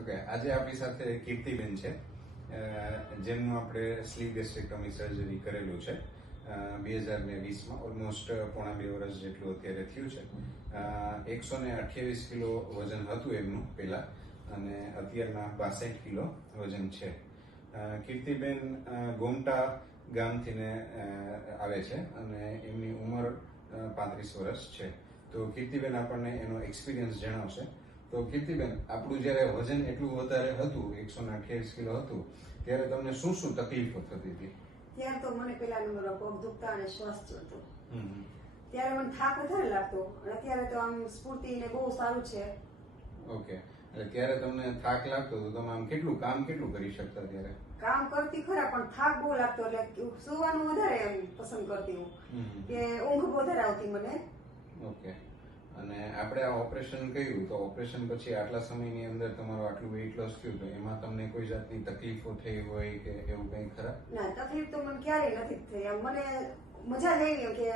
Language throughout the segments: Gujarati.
ઓકે, આજે આપણી સાથે કીર્તિબેન છે, જેમનું આપણે સ્લીવ ગેસ્ટ્રેક્ટોમી સર્જરી કરેલું છે 2020માં. ઓલમોસ્ટ પોણા 2 વર્ષ જેટલું અત્યારે થયું છે. 128 કિલો વજન હતું એમનું પહેલા, અને અત્યારના 62 કિલો વજન છે. કીર્તિબેન ગોમટા ગામથી આવે છે અને એમની ઉંમર 35 વર્ષ છે. તો કીર્તિબેન આપણને એનો એક્સપિરિયન્સ જણાવશે. તો કીર્તિબેન, આપણું જ્યારે વજન એટલું વધારે હતું, 128 કિલો હતું, ત્યારે તમને શું શું તકલીફો થતી હતી? ત્યારે તો મને પેલા નંબર પગ દુખતા અને શ્વાસ ચડતો. ત્યારે મને થાક વધારે લાગતો, અને અત્યારે તો આમ સ્ફૂર્તિ ને બહુ સારું છે. ઓકે, એટલે ત્યારે તમને થાક લાગતો તો તમે આમ કામ કેટલું કરી શકતા ત્યારે? કામ કરતી ખરા, પણ થાક બહુ લાગતો, એટલે સુવાનું વધારે પસંદ કરતી હું, કે ઊંઘ વધારે આવતી મને. ઓકે, અને આપણે આ ઓપરેશન કર્યું, તો ઓપરેશન પછી આટલા સમયની અંદર તમારું આટલું વેઇટ લોસ થયું, તો એમાં તમને કોઈ જાતની તકલીફો થઈ હોય કે એવું કંઈ ખરા? ના, તકલીફ તો મને ક્યારેય નથી થઈ. આમ મને મજા જ આવી કે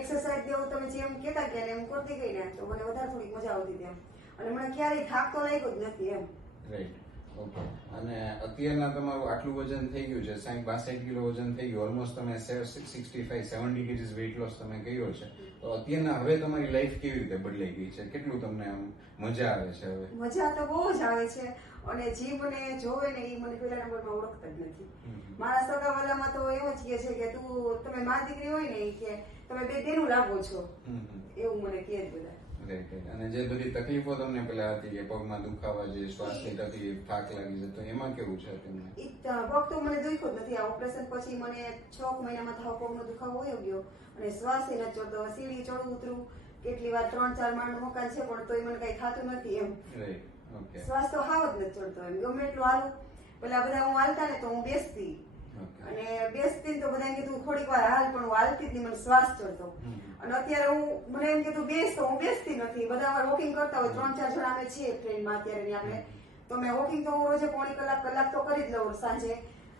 એક્સરસાઇઝ દેવું તમે જેમ કહેતા ગયા ને એમ કરતી ગઈ ને, તો મને વધારે થોડી મજા આવતી તેમ, અને મને ક્યારેય થાક તો લાગ્યો જ નથી એમ. રાઈટ. ઓકે, અને અત્યારના તમારું આટલું વજન થઈ ગયું છે, 60-62 કિલો વજન થઈ ગયું, ઓલમોસ્ટ તમે 65-70 કેજીસ વેઇટ લોસ તમે કર્યો છે. તો અત્યારના હવે તમારી લાઈફ કેવી રીતે બદલાઈ ગઈ છે? કેટલું તમને આમ મજા આવે છે હવે? મજા તો બહુ જ આવે છે, અને જે મને જોવે ને એ મને પેલા નંબરમાં ઓળખતા જ નથી. મારા સગાવાલામાં તો એમ જ કહે છે કે તમે મા દીકરી હોય ને, કે તમે બે બેનું લાગો છો, એવું મને કહે જ બધા. અને જે બધી તકલીફો તમને પેલા હતી કે પગમાં દુખાવા, જે શ્વાસની તકલીફ, થાક લાગી છે, તો એમાં કેવું છે તમને? પગ તો મને દુખ્યો જ નથી. આ ઓપરેશન પછી મને 6 મહિનામાં થાવ પગનો દુખાવો વયો ગયો, અને શ્વાસ નથી ચડતો. સીડી ચડું ઉતરું, કેટલી વાર 3-4 માળનું મકાન છે, પણ તોય મને કઈ થતું નથી એમ. શ્વાસ તો હાવ જ નથી ચડતો એમ. ગમે એટલું હાલું, પેલા બધા હું હાલતા ને તો હું બેસતી, અને બેસતી તો બધા કીધું થોડીક વાર હાલ, પણ હું હાલતી જ નહીં, મને શ્વાસ ચડતો. અને અત્યારે મને એમ કીધું બેસ, તો હું બેસતી નથી. બધા વાર વોકિંગ કરતા હોય, 3-4 જણા અમે છીએ ટ્રેનમાં અત્યારે આપણે, તો મેં વોકિંગ તો હું રોજે પોણી કલાક તો કરી જ લઉં સાંજે.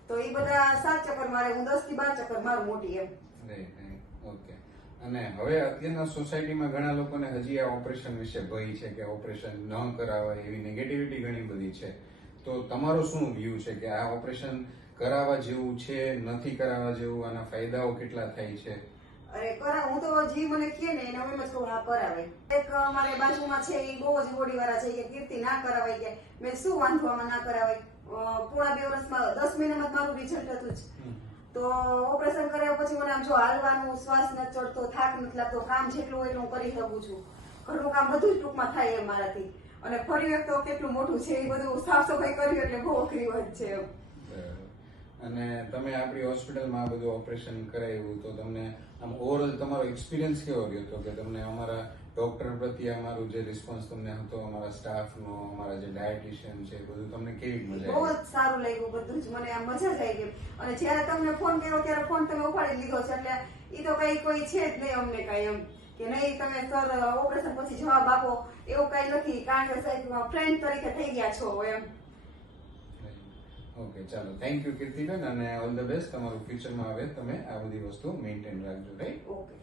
તો એ બધા 7 ચક્કર મારે, હું 10 થી 12 ચક્કર મારું મોટી એમ. ઓકે, અને હવે અત્યારના સોસાયટીમાં ઘણા લોકોને હજી આ ઓપરેશન વિશે ભય છે કે ઓપરેશન ન કરાવાય, એવી નેગેટિવિટી ઘણી બધી છે. તો તમારો શું વ્યૂ છે કે આ ઓપરેશન કરાવવા જેવું છે, નથી કરાવવા જેવું, આના ફાયદાઓ કેટલા થાય છે? અરે હું તો જે મને કહે ને એને એમ જ કહું, હા કરાવે. એક અમારે બાજુમાં છે, એ બહુ જ બોડી વાળા છે, કે કીર્તિ ના કરાવાય, કે મેં શું વાંધો આમાં ના કરાવાય. પોણા 2 વર્ષમાં 10 મહિનામાં મારું રિઝલ્ટ હતું જ. તો ઓપરેશન કર્યા પછી મને આમ જો હાલવાનું, શ્વાસ નથી ચડતો, થાક નથી લાગતો, કામ જેટલું હોય એટલું હું કરી શકું છું. ઘરનું કામ બધું જ ટૂંકમાં થાય એમ મારાથી. અને ફરી એક તો કેટલું મોટું છે, એ બધું સાફ સફાઈ કર્યું એટલે બહુ અઘરી વાત છે એમ. અને તમે આપણી હોસ્પિટલમાં આ બધું ઓપરેશન કરાવ્યું, તો તમને આમ ઓવરઓલ તમારો એક્સપિરિયન્સ કેવો રહ્યો હતો? કે તમને અમારા ડોક્ટર પ્રત્યે અમારું જે રિસ્પોન્સ તમને હતો, અમારા સ્ટાફનો, અમારા જે ડાયટિશિયન છે, બધું તમને કેવી મજા આવી? બહુ જ સારું લાગ્યું બધું જ. મને આમ મજા જ આવી ગઈ. અને જ્યારે તમને ફોન કર્યો ત્યારે ફોન તમે ઉપાડી લીધો છે, એટલે એ તો કઈ કોઈ છે જ નહીં અમને કઈ એમ કે નહીં તમે સર ઓપરેશન પછી જવાબ આપો, એવું કઈ નથી. કારણ કે સાહેબ ફ્રેન્ડ તરીકે થઈ ગયા છો એમ. ઓકે, ચાલો, થેન્ક યુ કીર્તિબેન, અને ઓલ ધ બેસ્ટ. તમારું ફ્યુચરમાં હવે તમે આ બધી વસ્તુ મેન્ટેન રાખજો, રાઈટ? ઓકે.